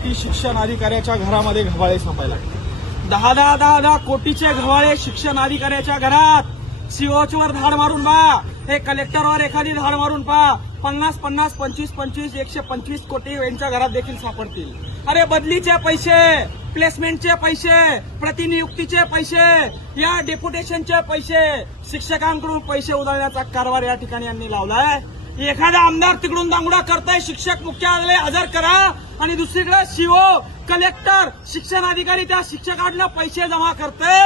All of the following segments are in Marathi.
कोटी शिक्षण अधिकाऱ्याच्या घरामध्ये घवाळे सापायला. 10 कोटीचे घवाळे शिक्षण अधिकाऱ्याच्या घरात. सीओवर धाड मारून पहा, हे कलेक्टरवर एखादी धाड मारून पहा. 50, 25, 125 कोटी यांच्या घरात देखील सापडतील. अरे बदलीचे पैसे, प्लेसमेंटचे पैसे, प्रतिनियुक्तीचे पैसे, या डेप्युटेशनचे पैसे, शिक्षकांकडून पैसे उधळण्याचा कारभार या ठिकाणी यांनी लावलाय. एखादा आमदार तिकडून दांगडा करताय, शिक्षक मुख्यालय हजर करा, आणि दुसरीकडे सीओ, कलेक्टर, शिक्षण अधिकारी त्या शिक्षकांना पैसे जमा करते.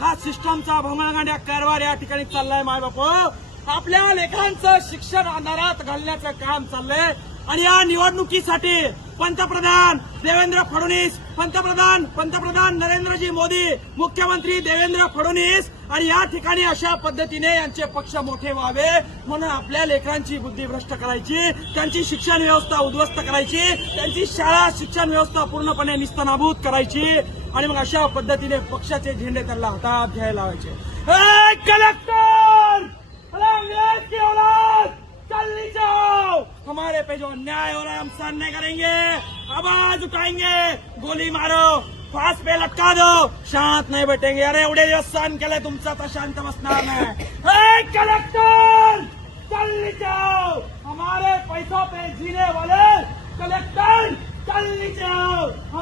हा सिस्टमचा भोंगळगांड्या कारभार या ठिकाणी चाललाय. मायबाप, आपल्या लेकरांचं शिक्षण अंधारात घालण्याचं काम चाललंय. आणि या निवडणुकीसाठी पंतप्रधान देवेंद्र फडणवीस, पंतप्रधान नरेंद्रजी मोदी, मुख्यमंत्री देवेंद्र फडणवीस, आणि या ठिकाणी अशा पद्धतीने यांचे पक्ष मोठे व्हावे म्हणून आपल्या लेकरांची बुद्धी भ्रष्ट करायची, त्यांची शिक्षण व्यवस्था उद्ध्वस्त करायची, त्यांची शाळा शिक्षण व्यवस्था पूर्णपणे निस्तनाभूत करायची, आणि मग अशा पद्धतीने पक्षाचे झेंडे त्यांना हातात घ्यायला लावायचे. कलेक्टर, अंग्रेज की औलाद, चलनी जाओ, हमारे पे जो अन्याय हो रहा है हम सहन नहीं करेंगे, आवाज उठाएंगे, गोली मारो, फांस पे लटका दो, शांत नहीं बैठेंगे. अरे एवढे दिवस सहन केले तुमचा, तर शांत बसणार नाही. कलेक्टर, चलनी जाओ, हमारे पैसों पे जीने वाले कलेक्टर, चलनी जाओ.